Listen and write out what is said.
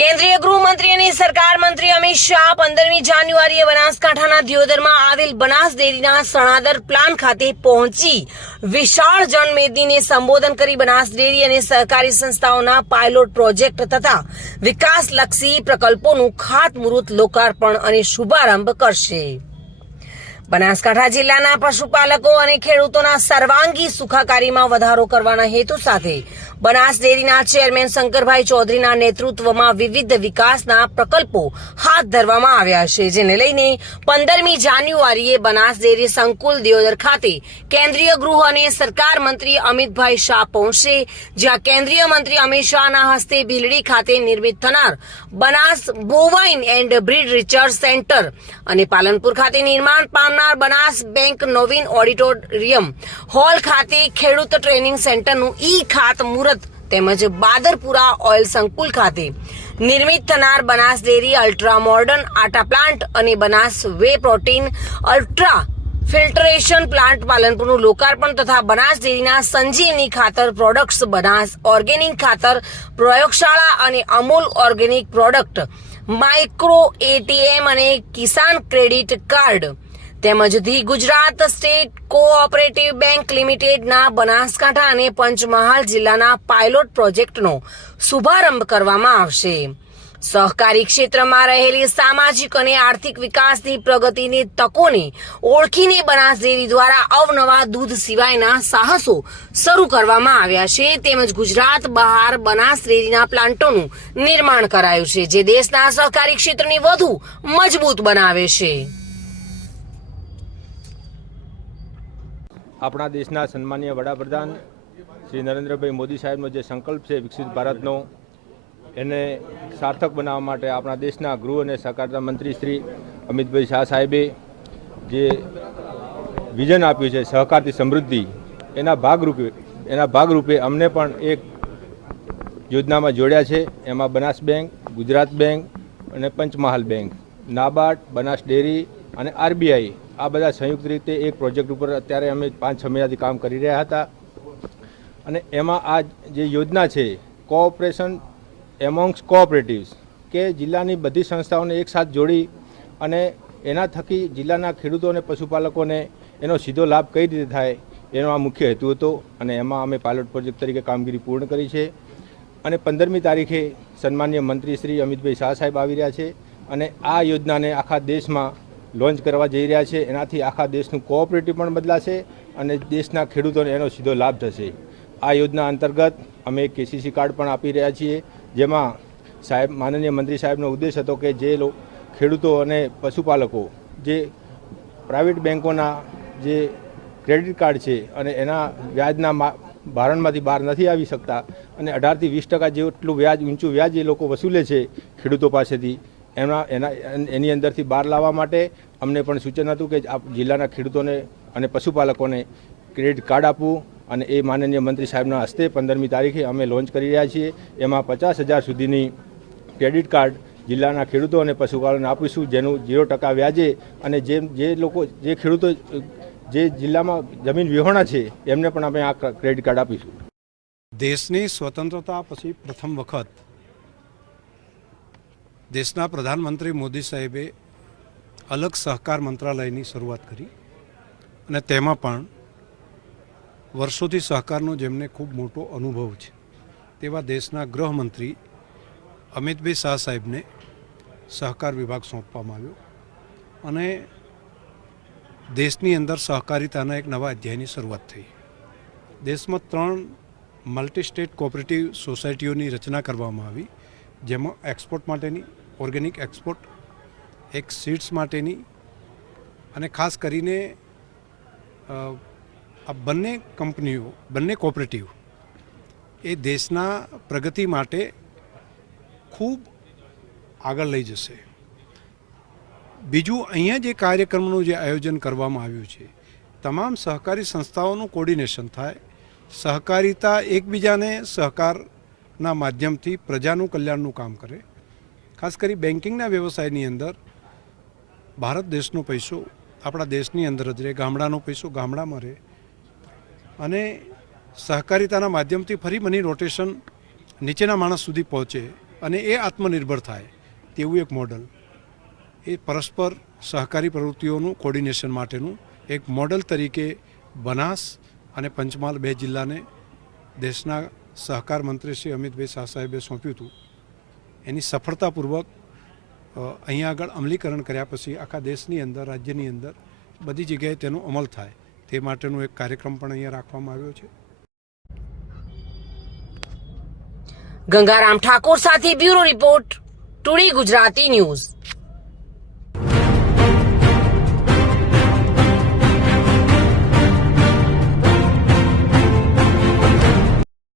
કેન્દ્રીય ગૃહમંત્રી અને સરકાર મંત્રી અમિત શાહ પંદરમી જાન્યુઆરીએ બનાસકાંઠાના દિયોદરમાં આવેલ બનાસ ડેરીના સણાદર પ્લાન ખાતે પહોંચી વિશાળ જનમેદનીને સંબોધન કરી બનાસ ડેરી અને સહકારી સંસ્થાઓના પાયલોટ પ્રોજેક્ટ તથા વિકાસલક્ષી પ્રકલ્પોનું ખાતમુહૂર્ત, લોકાર્પણ અને શુભારંભ કરશે. બનાસકાંઠા જિલ્લાના પશુપાલકો અને ખેડૂતોના સર્વાંગી સુખાકારીમાં વધારો કરવાના હેતુ સાથે બનાસ ડેરીના ચેરમેન શંકરભાઈ ચૌધરીના નેતૃત્વમાં વિવિધ વિકાસના પ્રકલ્પો હાથ ધરવામાં આવ્યા છે, જેને લઈને પંદરમી જાન્યુઆરીએ બનાસ ડેરી સંકુલ દિયોદર ખાતે કેન્દ્રીય ગૃહ અને સરકાર મંત્રી અમિતભાઈ શાહ પહોંચશે, જ્યાં કેન્દ્રીય મંત્રી અમિત શાહના હસ્તે ભીલડી ખાતે નિર્મિત થનાર Banas bovine and breed research centre અને પાલનપુર ખાતે નિર્માણ પામનાર બનાસ બેંક નવીન ઓડિટોરિયમ હોલ ખાતે ખેડૂત ટ્રેનિંગ સેન્ટરનું ઈ ખાત મુહૂર્ત તેમજ બાદરપુરા ઓઇલ સંકુલ ખાતે નિર્મિત થનાર Banas dairy, ultra modern atta plant અને Banas whey protein ultra filtration plant પાલનપુરનું લોકાર્પણ તથા બનાસ ડેરીના સંજીવની ખાતર પ્રોડક્ટ્સ બનાસ ઓર્ગેનિક ખાતર, પ્રયોગશાળા અને Amul organic product, micro ATM અને કિસાન ક્રેડિટ કાર્ડ તેમજ the Gujarat state cooperative bank લિમિટેડના બનાસકાંઠા અને પંચમહાલ જિલ્લાના પાયલોટ પ્રોજેક્ટનો શુભારંભ કરવામાં આવશે. સહકારી ક્ષેત્રમાં રહેલી સામાજિક અને આર્થિક વિકાસની પ્રગતિની તકોને ઓળખીને બનાસ ડેરી દ્વારા અવનવા દૂધ સિવાયના સાહસો શરૂ કરવામાં આવ્યા છે. તેમજ ગુજરાત બહાર બનાસ ડેરીના પ્લાન્ટોનું નિર્માણ કરાયું છે, જે દેશના સહકારી ક્ષેત્રને વધુ મજબૂત બનાવે છે. આપણા દેશના સન્માનીય વડાપ્રધાન શ્રી નરેન્દ્રભાઈ મોદી સાહેબનો જે સંકલ્પ છે વિકસિત ભારતનો, એને સાર્થક બનાવવા માટે આપણા દેશના ગૃહ અને સહકારતા મંત્રી શ્રી અમિતભાઈ શાહ સાહેબે જે વિઝન આપ્યું છે સહકારથી સમૃદ્ધિ, એના ભાગરૂપે એના ભાગરૂપે અમને પણ એક યોજનામાં જોડ્યા છે. એમાં બનાસ બેંક, ગુજરાત બેંક અને Panchmahal bank. NABARD, Banas dairy અને આરબીઆઈ આ બધા સંયુક્ત રીતે એક પ્રોજેક્ટ ઉપર અત્યારે અમે પાંચ છ મહિનાથી કામ કરી રહ્યા હતા. અને એમાં આ જે યોજના છે કોઓપરેશન એમોંગ્સ કોઓપરેટિવ્સ કે જિલ્લાની બધી સંસ્થાઓને એકસાથ જોડી અને એના થકી જિલ્લાના ખેડૂતો અને પશુપાલકોને એનો સીધો લાભ કઈ રીતે થાય, એનો આ મુખ્ય હેતુ હતો. અને એમાં અમે પાયલોટ પ્રોજેક્ટ તરીકે કામગીરી પૂર્ણ કરી છે. અને પંદરમી તારીખે સન્માનીય મંત્રી શ્રી અમિતભાઈ શાહ સાહેબ આવી રહ્યા છે. અને આ યોજનાને આખા દેશમાં લોન્ચ કરવા જઈ રહ્યા છે. એનાથી આખા દેશનું કોઓપરેટિવ પણ બદલાશે અને દેશના ખેડૂતોને એનો સીધો લાભ થશે. આ યોજના અંતર્ગત અમે કેસીસી કાર્ડ પણ આપી રહ્યા છીએ. જેમાં સાહેબ, માનનીય મંત્રી સાહેબનો ઉદ્દેશ હતો કે જે ખેડૂતો અને પશુપાલકો જે પ્રાઇવેટ બેન્કોના જે ક્રેડિટ કાર્ડ છે અને એના વ્યાજના ભારણમાંથી બહાર નથી આવી શકતા અને અઢારથી વીસ ટકા જેટલું વ્યાજ, ઊંચું વ્યાજ એ લોકો વસૂલે છે ખેડૂતો પાસેથી. એના એના, એની અંદરથી બહાર લાવવા માટે અમને પણ સૂચન હતું કે જિલ્લાના ખેડૂતોને અને પશુપાલકોને ક્રેડિટ કાર્ડ આપવું અને એ માનનીય મંત્રી સાહેબના હસ્તે પંદરમી તારીખે અમે લોન્ચ કરી રહ્યા છીએ. એમાં પચાસ હજાર સુધીની ક્રેડિટ કાર્ડ જિલ્લાના ખેડૂતો અને પશુપાલકોને આપીશું, જેનું ઝીરો ટકા વ્યાજે અને જે જે લોકો, જે ખેડૂતો, જે જિલ્લામાં જમીન વિહોણા છે, એમને પણ અમે આ ક્રેડિટ કાર્ડ આપીશું. દેશની સ્વતંત્રતા પછી પ્રથમ વખત દેશના પ્રધાનમંત્રી મોદી સાહેબે અલગ સહકાર મંત્રાલયની શરૂઆત કરી અને તેમાં પણ વર્ષોથી સહકારનો જેમને ખૂબ મોટો અનુભવ છે, તેવા દેશના ગૃહમંત્રી અમિતભાઈ શાહ સાહેબને સહકાર વિભાગ સોંપવામાં આવ્યો અને દેશની અંદર સહકારિતાના એક નવા અધ્યાયની શરૂઆત થઈ. દેશમાં ત્રણ મલ્ટી સ્ટેટ કોઓપરેટિવ સોસાયટીઓની રચના કરવામાં આવી, જેમાં એક્સપોર્ટ માટેની ઓર્ગેનિક એક્સપોર્ટ એક સીડ્સ માટેની અને ખાસ કરીને આ બંને કંપનીઓ, બંને કોઓપરેટિવ એ દેશના પ્રગતિ માટે ખૂબ આગળ લઈ જશે. બીજું, અહીંયા જે કાર્યક્રમનું જે આયોજન કરવામાં આવ્યું છે, તમામ સહકારી સંસ્થાઓનું કોર્ડિનેશન થાય, સહકારિતા એકબીજાને સહકારના માધ્યમથી પ્રજાનું કલ્યાણનું કામ કરે ખાસ કરી બેન્કિંગના વ્યવસાયની અંદર, ભારત દેશનો પૈસો આપણા દેશની અંદર જ રહે, ગામડાનો પૈસો ગામડામાં રહે. અને સહકારિતાના માધ્યમથી ફરી મની રોટેશન નીચેના માણસ સુધી પહોંચે અને એ આત્મનિર્ભર થાય, તેવું એક મોડલ એ પરસ્પર સહકારી પ્રવૃત્તિઓનું કોર્ડિનેશન માટેનું એક મોડલ તરીકે બનાસ અને પંચમહાલ બે જિલ્લાને દેશના સહકાર મંત્રી શ્રી અમિતભાઈ શાહ સાહેબે સોંપ્યું હતું. એની સફળતાપૂર્વક અહીંયા આગળ અમલીકરણ કર્યા પછી આખા દેશની અંદર, રાજ્યની અંદર બધી જગ્યાએ તેનો અમલ થાય. તે માટેનો એક કાર્યક્રમ પણ અહીંયા રાખવામાં આવ્યો છે. ગંગારામ ઠાકોર સાથે bureau report, today Gujarati news.